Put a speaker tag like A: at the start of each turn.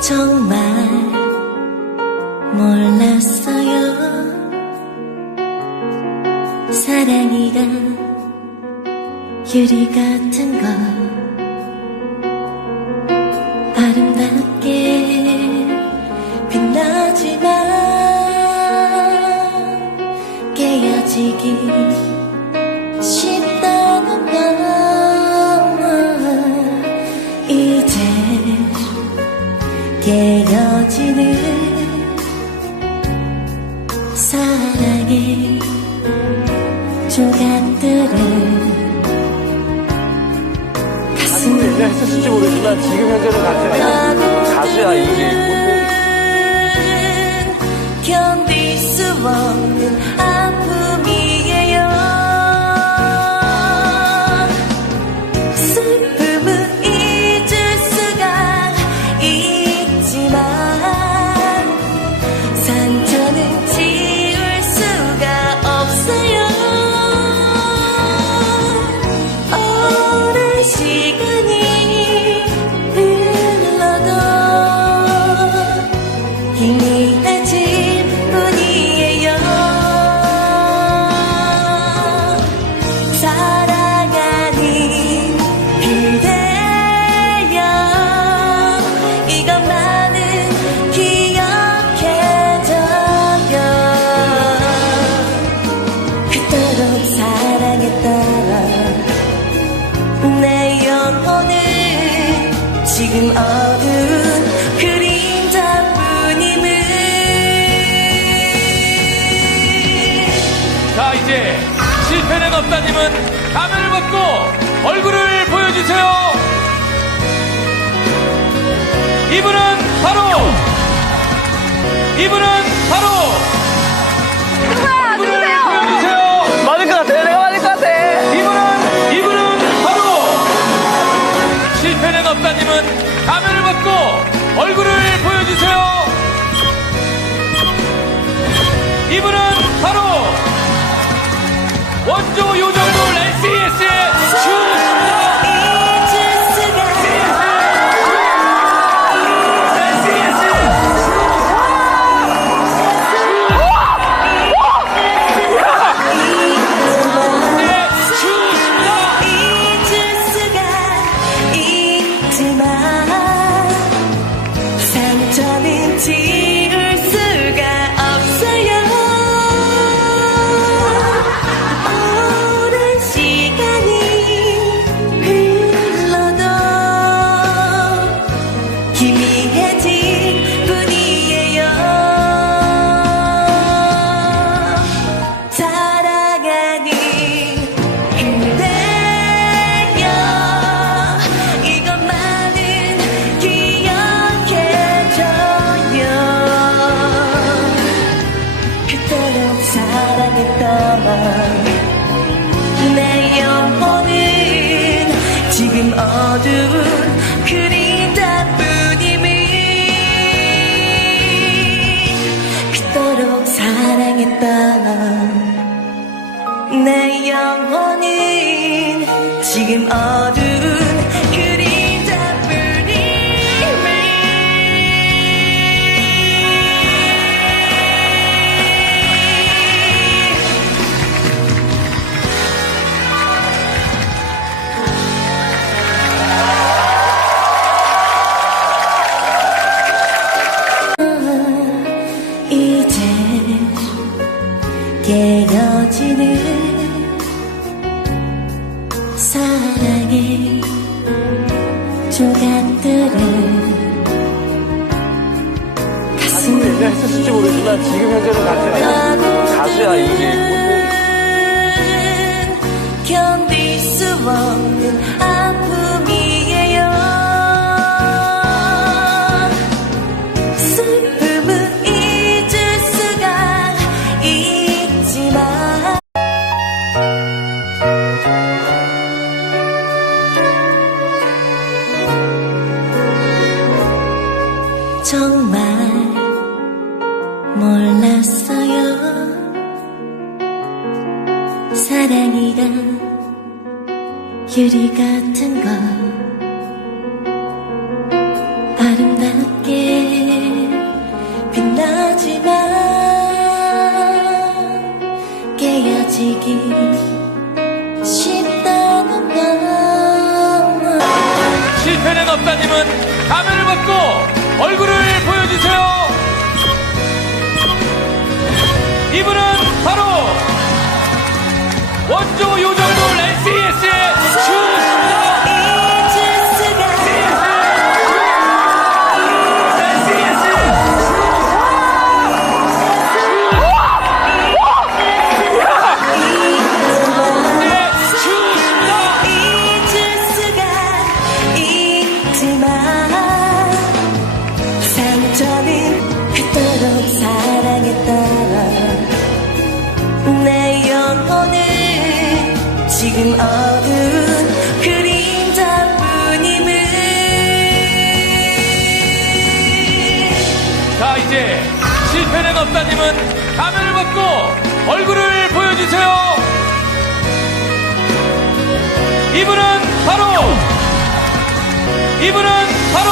A: 정말 몰랐어요. 사랑이란 유리 같은 거 지기 쉽다는 건 이제 깨어지는 사랑의 조각들은 가슴을
B: 옛날 했었을지 모르지만 지금 현재는 가수야. 가수
A: 지금 어두운 그림자뿐임을.
C: 자 이제 실패는 없다님은 가면을 벗고 얼굴을 보여주세요. 이분은 바로 이분은 바로 벗고 얼굴을 보여주세요. 이분은 바로 원조 요정돌 SES의 슈
A: 영혼은 지금 어두운 깨어지는 사랑의 조각들은 가슴을
B: 옛날 했었을지 모르지만 지금 현재는 가수야. 가수야, 이게.
A: 견딜 수 없는 정말 몰랐어요. 사랑이란 유리 같은 거 아름답게 빛나지만 깨어지기
C: 실패는 없다님은 가면을 벗고 얼굴을 보여주세요. 이분은 바로 원조 요정도 SES
A: 내 영혼은 지금 어두운 그림자뿐임을
C: 자 이제 실패는 없다님은 가면을 벗고 얼굴을 보여주세요. 이분은 바로 이분은 바로